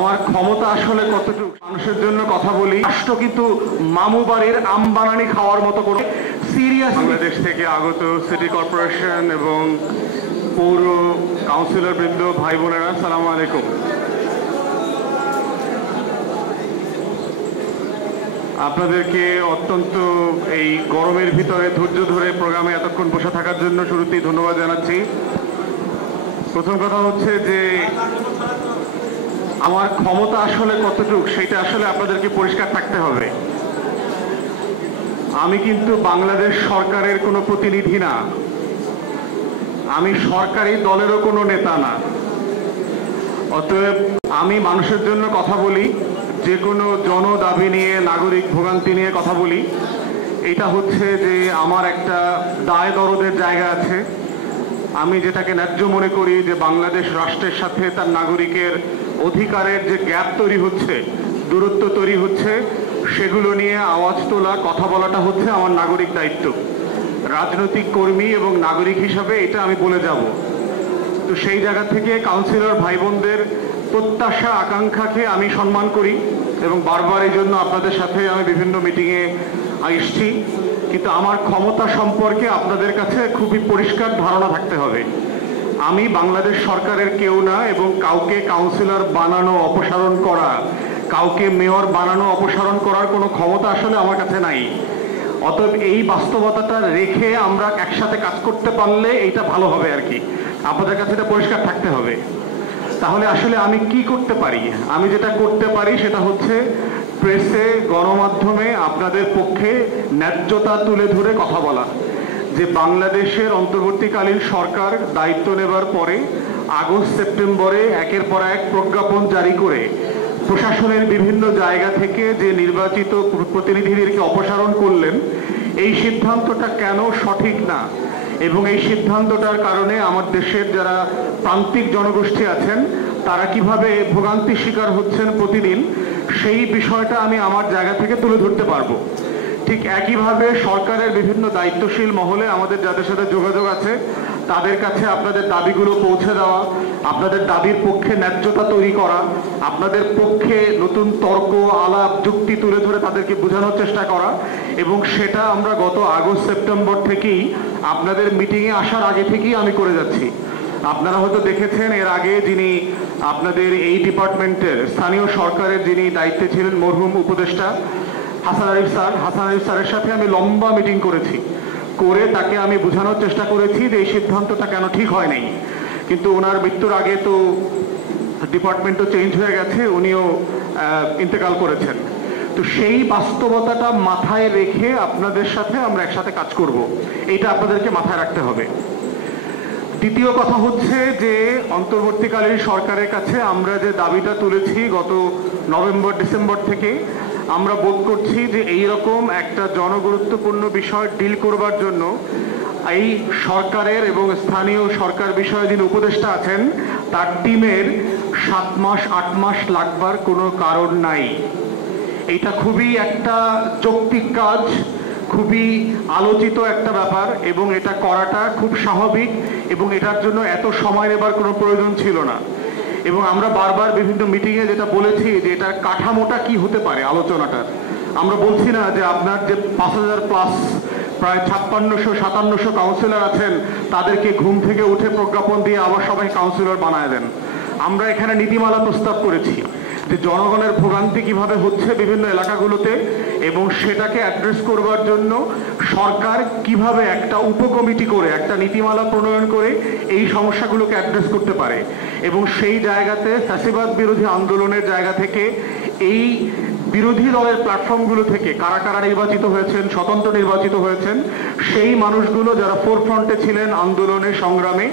আমার ক্ষমতা আসলে কতটুকু মানুষের জন্য কথা বলি। রাষ্ট্র কিন্তু মামু বাড়ির আম বানানি খাওয়ার মতো কোনো সিরিয়াস। বাংলাদেশ থেকে আগত সিটি কর্পোরেশন এবং পৌর কাউন্সিলর বৃন্দ, ভাই বোনেরা, আসসালামু আলাইকুম। আপনাদেরকে অত্যন্ত এই গরমের ভিতরে ধৈর্য ধরে প্রোগ্রামে এতক্ষণ বসে থাকার জন্য শুরুতেই ধন্যবাদ জানাচ্ছি। প্রথম কথা হচ্ছে যে আমার ক্ষমতা আসলে কতটুকু সেটা আসলে আপনাদেরকে পরিষ্কার থাকতে হবে। আমি কিন্তু বাংলাদেশ সরকারের কোনো প্রতিনিধি না, আমি সরকারি দলেরও কোনো নেতা না। অতএব আমি মানুষের জন্য কথা বলি, যে কোনো জনদাবি নিয়ে, নাগরিক ভোগান্তি নিয়ে কথা বলি। এটা হচ্ছে যে আমার একটা দায় দরদের জায়গা আছে। আমি যেটাকে ন্যায্য মনে করি যে বাংলাদেশ রাষ্ট্রের সাথে তার নাগরিকের অধিকারের যে গ্যাপ তৈরি হচ্ছে, দূরত্ব তৈরি হচ্ছে, সেগুলো নিয়ে আওয়াজ তোলা, কথা বলাটা হচ্ছে আমার নাগরিক দায়িত্ব। রাজনৈতিক কর্মী এবং নাগরিক হিসাবে এটা আমি বলে যাব। তো সেই জায়গা থেকে কাউন্সিলর ভাই বোনদের প্রত্যাশা আকাঙ্ক্ষাকে আমি সম্মান করি এবং বারবার এই জন্য আপনাদের সাথে আমি বিভিন্ন মিটিংয়ে এসেছি। কিন্তু আমার ক্ষমতা সম্পর্কে আপনাদের কাছে খুবই পরিষ্কার ধারণা থাকতে হবে। আমি বাংলাদেশ সরকারের কেউ না এবং কাউকে কাউন্সিলর বানানো, অপসারণ করা, কাউকে মেয়র বানানো, অপসারণ করার কোনো ক্ষমতা আসলে আমার কাছে নাই। অতএব এই বাস্তবতাটা রেখে আমরা একসাথে কাজ করতে পারলে এইটা ভালো হবে আর কি। আপনাদের কাছে এটা পরিষ্কার থাকতে হবে। তাহলে আসলে আমি কি করতে পারি? আমি যেটা করতে পারি সেটা হচ্ছে প্রেসে, গণমাধ্যমে আপনাদের পক্ষে ন্যায্যতা তুলে ধরে কথা বলা। যে বাংলাদেশের অন্তর্বর্তীকালীন সরকার দায়িত্ব নেবার পরে আগস্ট সেপ্টেম্বরে একের পর এক প্রজ্ঞাপন জারি করে প্রশাসনের বিভিন্ন জায়গা থেকে যে নির্বাচিত প্রতিনিধিদেরকে অপসারণ করলেন, এই সিদ্ধান্তটা কেন সঠিক না এবং এই সিদ্ধান্তটার কারণে আমার দেশের যারা প্রান্তিক জনগোষ্ঠী আছেন তারা কিভাবে ভোগান্তির শিকার হচ্ছেন প্রতিদিন, সেই বিষয়টা আমি আমার জায়গা থেকে তুলে ধরতে পারবো। ঠিক একইভাবে সরকারের বিভিন্ন দায়িত্বশীল মহলে আমাদের যাদের সাথে যোগাযোগ আছে তাদের কাছে আপনাদের দাবিগুলো পৌঁছে দেওয়া, আপনাদের দাবির পক্ষে ন্যায্যতা তৈরি করা, আপনাদের পক্ষে নতুন তর্ক, আলাপ, যুক্তি তুলে ধরে তাদেরকে বোঝানোর চেষ্টা করা। এবং সেটা আমরা গত আগস্ট সেপ্টেম্বর থেকেই আপনাদের মিটিংয়ে আসার আগে থেকেই আমি করে যাচ্ছি। আপনারা হয়তো দেখেছেন এর আগে যিনি আপনাদের এই ডিপার্টমেন্টের স্থানীয় সরকারের যিনি দায়িত্বে ছিলেন মরহুম উপদেষ্টা হাসান আরিফ স্যারের সাথে আমি লম্বা মিটিং করেছি, করে তাকে আমি বোঝানোর চেষ্টা করেছি যে এই সিদ্ধান্তটা কেন ঠিক হয় নাই। কিন্তু ওনার মৃত্যুর আগে তো ডিপার্টমেন্টও চেঞ্জ হয়ে গেছে, উনিও ইন্তেকাল করেছেন। তো সেই বাস্তবতাটা মাথায় রেখে আপনাদের সাথে আমরা একসাথে কাজ করব, এইটা আপনাদেরকে মাথায় রাখতে হবে। দ্বিতীয় কথা হচ্ছে যে অন্তর্বর্তীকালীন সরকারের কাছে আমরা যে দাবিটা তুলেছি গত নভেম্বর ডিসেম্বর থেকে, আমরা বোধ করছি যে এইরকম একটা জনগুরুত্বপূর্ণ বিষয় ডিল করবার জন্য এই সরকারের এবং স্থানীয় সরকার বিষয়ে যিনি উপদেষ্টা আছেন তার টিমের 7 মাস 8 মাস লাগবার কোনো কারণ নাই। এটা খুবই একটা যৌক্তিক কাজ, খুবই আলোচিত একটা ব্যাপার এবং এটা করাটা খুব স্বাভাবিক এবং এটার জন্য এত সময় নেবার কোনো প্রয়োজন ছিল না। এবং আমরা বারবার বিভিন্ন মিটিংয়ে যেটা বলেছি যে এটার কাঠামোটা কি হতে পারে, আলোচনাটার আমরা বলছি না যে আপনার যে 5000 প্লাস প্রায় 5600-5700 কাউন্সিলর আছেন তাদেরকে ঘুম থেকে উঠে প্রজ্ঞাপন দিয়ে আবার সবাই কাউন্সিলর বানায় দেন। আমরা এখানে নীতিমালা প্রস্তাব করেছি যে জনগণের ভোগান্তি কিভাবে হচ্ছে বিভিন্ন এলাকাগুলোতে এবং সেটাকে অ্যাড্রেস করবার জন্য সরকার কিভাবে একটা উপকমিটি করে একটা নীতিমালা প্রণয়ন করে এই সমস্যাগুলোকে অ্যাড্রেস করতে পারে। এবং সেই জায়গাতে ফ্যাসিবাদ বিরোধী আন্দোলনের জায়গা থেকে এই বিরোধী দলের প্ল্যাটফর্মগুলো থেকে কারা কারা নির্বাচিত হয়েছেন, স্বতন্ত্র নির্বাচিত হয়েছেন, সেই মানুষগুলো যারা ফোরফ্রন্টে ছিলেন আন্দোলনে, সংগ্রামে,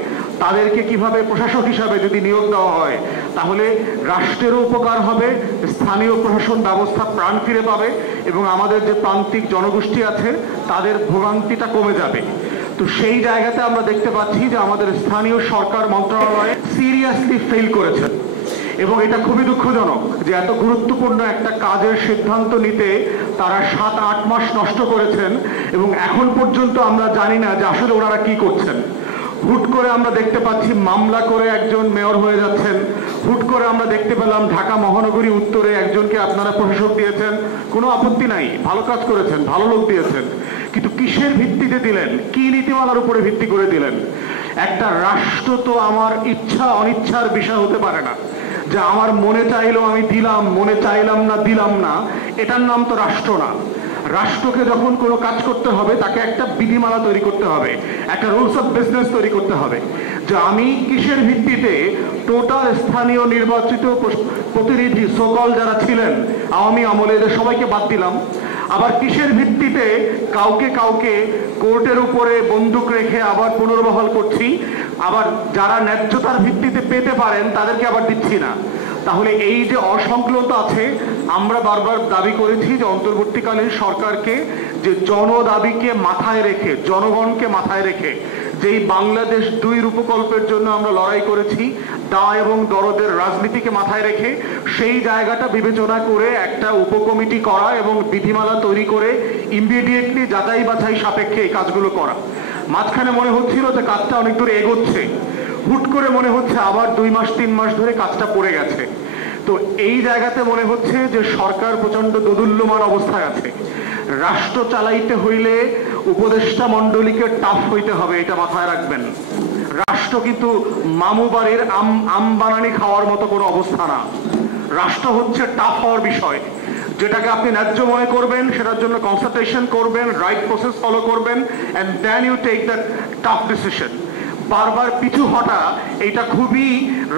তাদেরকে কিভাবে প্রশাসক হিসাবে যদি নিয়োগ দেওয়া হয় তাহলে রাষ্ট্রেরও উপকার হবে, স্থানীয় প্রশাসন ব্যবস্থা প্রাণ ফিরে পাবে এবং আমাদের যে প্রান্তিক জনগোষ্ঠী আছে তাদের ভোগান্তিটা কমে যাবে। তো সেই জায়গাতে আমরা দেখতে পাচ্ছি যে আমাদের স্থানীয় সরকার মন্ত্রণালয়ে সিরিয়াসলি ফেল করেছেন এবং এটা খুবই দুঃখজনক যে এত গুরুত্বপূর্ণ একটা কাজের সিদ্ধান্ত নিতে তারা 7-8 মাস নষ্ট করেছেন এবং এখন পর্যন্ত আমরা জানি না যে আসলে ওনারা কি করছেন। হুট করে আমরা দেখতে পাচ্ছি মামলা করে একজন মেয়র হয়ে যাচ্ছেন। হুট করে আমরা দেখতে পেলাম ঢাকা মহানগরী উত্তরে একজনকে আপনারা প্রশাসক দিয়েছেন, কোনো আপত্তি নাই, ভালো কাজ করেছেন, ভালো লোক দিয়েছেন, কিন্তু কিসের ভিত্তিতে দিলেন? কি নীতিমালার উপরে ভিত্তি করে দিলেন? একটা রাষ্ট্র তো আমার ইচ্ছা অনিচ্ছার বিষয় হতে পারে না, যে আমার মনে চাইলো আমি দিলাম, মনে চাইলাম না দিলাম না, এটার নাম তো রাষ্ট্র না। রাষ্ট্রকে যখন কোনো কাজ করতে হবে তাকে একটা বিধিমালা তৈরি করতে হবে, একটা রুলস অফ বিজনেস তৈরি করতে হবে, যে আমি কিসের ভিত্তিতে টোটাল স্থানীয় নির্বাচিত প্রতিনিধি সকল যারা ছিলেন আওয়ামী আমলে এদের সবাইকে বাদ দিলাম, আবার কিসের ভিত্তিতে কাউকে কাউকে কোর্টের উপরে বন্দুক রেখে আবার পুনর্বহাল করছি, আবার যারা ন্যায্যতার ভিত্তিতে পেতে পারেন তাদেরকে আবার দিচ্ছি না। তাহলে এই যে অসংলগ্নতা আছে, আমরা বারবার দাবি করেছি যে অন্তর্বর্তীকালীন সরকারকে যে জনদাবিকে মাথায় রেখে, জনগণকে মাথায় রেখে, যেই বাংলাদেশ দুই রূপকল্পের জন্য আমরা লড়াই করেছি, দায় এবং দরদের রাজনীতিকে মাথায় রেখে সেই জায়গাটা বিবেচনা করে একটা উপকমিটি করা এবং বিধিমালা তৈরি করে ইমিডিয়েটলি যাচাই বাছাই সাপেক্ষে এই কাজগুলো করা। মাঝখানে মনে হচ্ছিল যে কাজটা অনেক দূর এগোচ্ছে, হুট করে মনে হচ্ছে আবার 2 মাস 3 মাস ধরে কাজটা পড়ে গেছে। তো এই জায়গাতে মনে হচ্ছে যে সরকার প্রচন্ড দোদুল্যমান অবস্থায় আছে। রাষ্ট্র চালাইতে হইলে উপদেষ্টা মণ্ডলীকে টাফ হইতে হবে, এটা মাথায় রাখবেন। রাষ্ট্র কিন্তু মামু বাড়ির আম বানানি খাওয়ার মতো কোনো অবস্থা না। রাষ্ট্র হচ্ছে টাফ হওয়ার বিষয়, যেটাকে আপনি ন্যায্য মনে করবেন, সেটার জন্য কনসালটেশন করবেন, রাইট প্রসেস ফলো করবেন, and then you take that tough decision. বারবার পিছু হটা এটা খুবই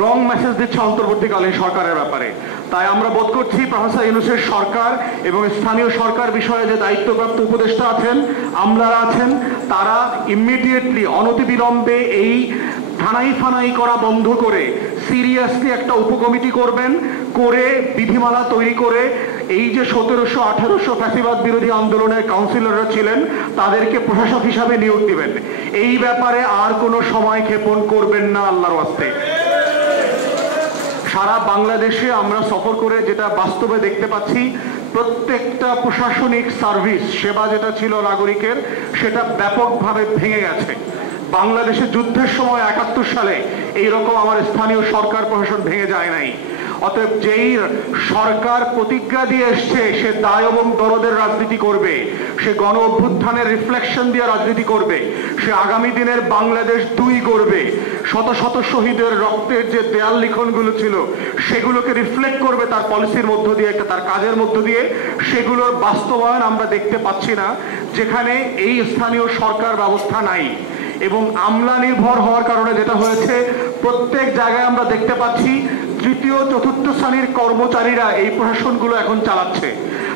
রং মেসেজ দিচ্ছে অন্তর্বর্তীকালীন সরকারের ব্যাপারে। তাই আমরা বোধ করছি প্রফেসর ইউনূসের সরকার এবং স্থানীয় সরকার বিষয়ে যে দায়িত্বপ্রাপ্ত উপদেষ্টা আছেন, আমলারা আছেন, তারা ইমিডিয়েটলি অনতিবিলম্বে এই থানাই ফানাই করা বন্ধ করে সিরিয়াসলি একটা উপকমিটি করবেন, করে বিধিমালা তৈরি করে এই যে 1700-1800 ফ্যাসিবাদ বিরোধী আন্দোলনের কাউন্সিলররা ছিলেন তাদেরকে প্রশাসক হিসাবে নিয়োগ দিবেন। এই ব্যাপারে আর কোনো সময় ক্ষেপণ করবেন না আল্লাহর ওয়াস্তে। সারা বাংলাদেশে আমরা সফর করে যেটা বাস্তবে দেখতে পাচ্ছি, প্রত্যেকটা প্রশাসনিক সার্ভিস সেবা যেটা ছিল নাগরিকের, সেটা ব্যাপকভাবে ভেঙে গেছে। বাংলাদেশে যুদ্ধের সময় 71 সালে এইরকম আমার স্থানীয় সরকার প্রশাসন ভেঙে যায় নাই। অতএব যেই সরকার প্রতিজ্ঞা দিয়ে এসছে সে দায় এবং দরদের রাজনীতি করবে, সে গণ অভ্যুত্থানের রিফ্লেকশন দিয়ে রাজনীতি করবে, সে আগামী দিনের বাংলাদেশ 2 গড়বে, শত শত শহীদের রক্তের যে দেয়াল লিখনগুলো ছিল সেগুলোকে রিফ্লেক্ট করবে তার পলিসির মধ্য দিয়ে, তার কাজের মধ্য দিয়ে। সেগুলোর বাস্তবায়ন আমরা দেখতে পাচ্ছি না, যেখানে এই স্থানীয় সরকার ব্যবস্থা নাই। এবং আমলা নির্ভর হওয়ার কারণে যেটা হয়েছে, প্রত্যেক জায়গায় আমরা দেখতে পাচ্ছি তৃতীয় চতুর্থ শ্রেণীর কর্মচারীরা এই প্রশাসনগুলো এখন চালাচ্ছে।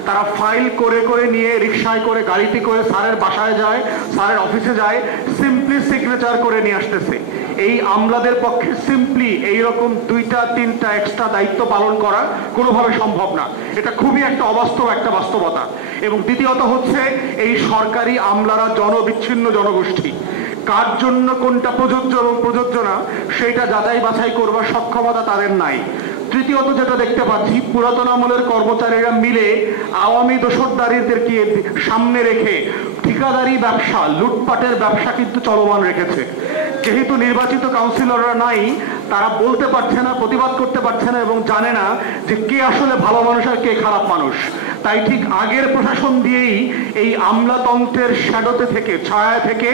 তারা ফাইল করে করে নিয়ে রিকশায় করে, গাড়িতে করে স্যারের বাসায় যায়, স্যারের অফিসে যায়, সিম্পলি সিগনেচার করে নিয়ে আসতেছে। এই আমলাদের পক্ষে সিম্পলি এইরকম 2টা 3টা এক্সট্রা দায়িত্ব পালন করা কোনোভাবে সম্ভব না। এটা খুবই একটা অবাস্তব একটা বাস্তবতা। এবং দ্বিতীয়ত হচ্ছে, এই সরকারি আমলারা জনবিচ্ছিন্ন জনগোষ্ঠী, কার জন্য কোনটা প্রযোজ্য এবং প্রযোজ্য না সেইটা যাচাই বাছাই করবার সক্ষমতা তাদের নাই। তৃতীয়ত যেটা দেখতে পাচ্ছি, পুরাতন আমলের কর্মচারীরা মিলে আওয়ামী দোসরদারিদেরকে সামনে রেখে ঠিকাদারি ব্যবসা, লুটপাটের ব্যবসা কিন্তু চলমান রেখেছে। যেহেতু নির্বাচিত কাউন্সিলররা নাই, তারা বলতে পারছে না, প্রতিবাদ করতে পারছে না এবং জানে না যে কে আসলে ভালো মানুষ আর কে খারাপ মানুষ। তাই ঠিক আগের প্রশাসন দিয়েই এই আমলাতন্ত্রের শ্যাডোতে থেকে, ছায়া থেকে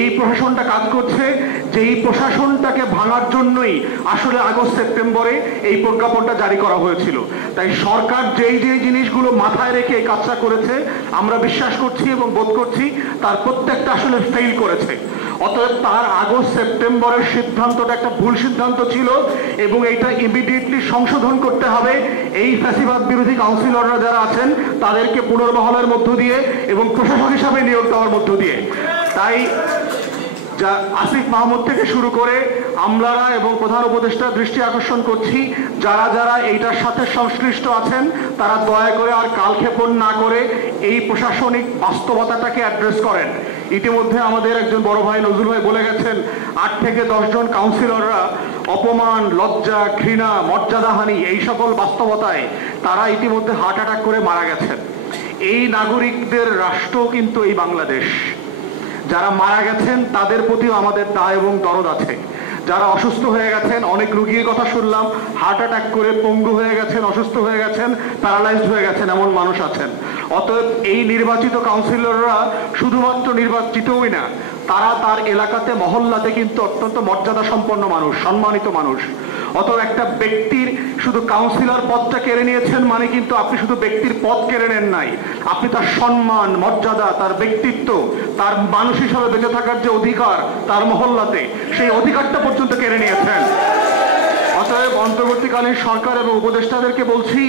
এই প্রশাসনটা কাজ করছে, যে এই প্রশাসনটাকে ভাঙার জন্যই আসলে আগস্ট সেপ্টেম্বরে এই প্রজ্ঞাপনটা জারি করা হয়েছিল। তাই সরকার যেই যেই জিনিসগুলো মাথায় রেখে এই কাজটা করেছে, আমরা বিশ্বাস করছি এবং বোধ করছি তার প্রত্যেকটা আসলে ফেইল করেছে। অতএব তার আগস্ট সেপ্টেম্বরের সিদ্ধান্তটা একটা ভুল সিদ্ধান্ত ছিল এবং এটা ইমিডিয়েটলি সংশোধন করতে হবে। এই ফ্যাসিবাদ বিরোধী কাউন্সিলররা যারা আছেন তাদেরকে পুনর্বহালের মধ্য দিয়ে এবং প্রশাসক হিসাবে নিয়োগ দেওয়ার মধ্য দিয়ে। তাই যা আসিফ মাহমুদ থেকে শুরু করে আমলারা এবং প্রধান উপদেষ্টার দৃষ্টি আকর্ষণ করছি, যারা যারা এইটার সাথে সংশ্লিষ্ট আছেন তারা দয়া করে আর কালক্ষেপণ না করে এই প্রশাসনিক বাস্তবতাটাকে অ্যাড্রেস করেন। ইতিমধ্যে আমাদের একজন বড় ভাই নজরুল ভাই বলে গেছেন, 8 থেকে 10 জন কাউন্সিলররা অপমান, লজ্জা, ঘৃণা, মর্যাদাহানি এই সকল বাস্তবতায় তারা ইতিমধ্যে হার্ট অ্যাটাক করে মারা গেছেন। এই নাগরিকদের রাষ্ট্র কিন্তু এই বাংলাদেশ। যারা মারা গেছেন তাদের প্রতিও আমাদের দায় এবং দরদ আছে। যারা অসুস্থ হয়ে গেছেন, অনেক রুগীর কথা শুনলাম, হার্ট অ্যাটাক করে পঙ্গু হয়ে গেছেন, অসুস্থ হয়ে গেছেন, প্যারালাইজড হয়ে গেছেন, এমন মানুষ আছেন। অতএব এই নির্বাচিত কাউন্সিলররা শুধুমাত্র নির্বাচিতই না, তারা তার এলাকাতে মহল্লাতে কিন্তু অত্যন্ত মর্যাদা সম্পন্ন মানুষ, সম্মানিত মানুষ। অতএব একটা ব্যক্তির শুধু কাউন্সিলর পদটা কেড়ে নিয়েছেন মানে কিন্তু আপনি শুধু ব্যক্তির পদ কেড়ে নেন নাই, আপনি তার সম্মান, মর্যাদা, তার ব্যক্তিত্ব, তার মানুষ হিসাবে বেঁচে থাকার যে অধিকার তার মহল্লাতে, সেই অধিকারটা পর্যন্ত কেড়ে নিয়েছেন। অতএব অন্তর্বর্তীকালীন সরকার এবং উপদেষ্টাদেরকে বলছি,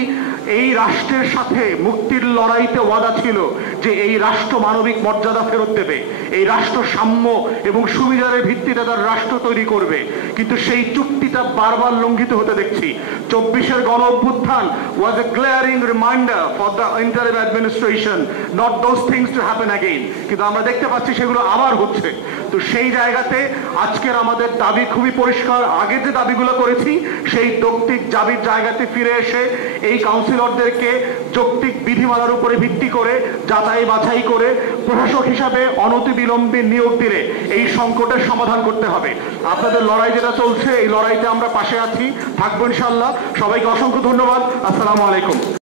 এই রাষ্ট্রের সাথে মুক্তির লড়াইতে ওয়াদা ছিল যে এই রাষ্ট্র মানবিক মর্যাদা ফেরত দেবে, এই রাষ্ট্র সাম্য এবং সুবিচারের ভিত্তিতে তার রাষ্ট্র তৈরি করবে, কিন্তু সেই চুক্তিটা বারবার লঙ্ঘিত হতে দেখছি। 24-এর গণ অভ্যুত্থান was a glaring reminder for the interim administration not those things to happen again, কিন্তু আমরা দেখতে পাচ্ছি সেগুলো আবার হচ্ছে। তো সেই জায়গাতে আজকের আমাদের দাবি খুবই পরিষ্কার, আগে যে দাবিগুলো করেছি সেই যৌক্তিক দাবির জায়গাতে ফিরে এসে এই কাউন্সিলরদেরকে যৌক্তিক বিধিমালার উপরে ভিত্তি করে যাচাই বাছাই করে প্রশাসক হিসাবে অনতিবিলম্বে নিয়োগ দিলে এই সংকটের সমাধান করতে হবে। আপনাদের লড়াই যেটা চলছে, এই লড়াইতে আমরা পাশে আছি, থাকবো ইনশাআল্লাহ। সবাইকে অসংখ্য ধন্যবাদ। আসসালামু আলাইকুম।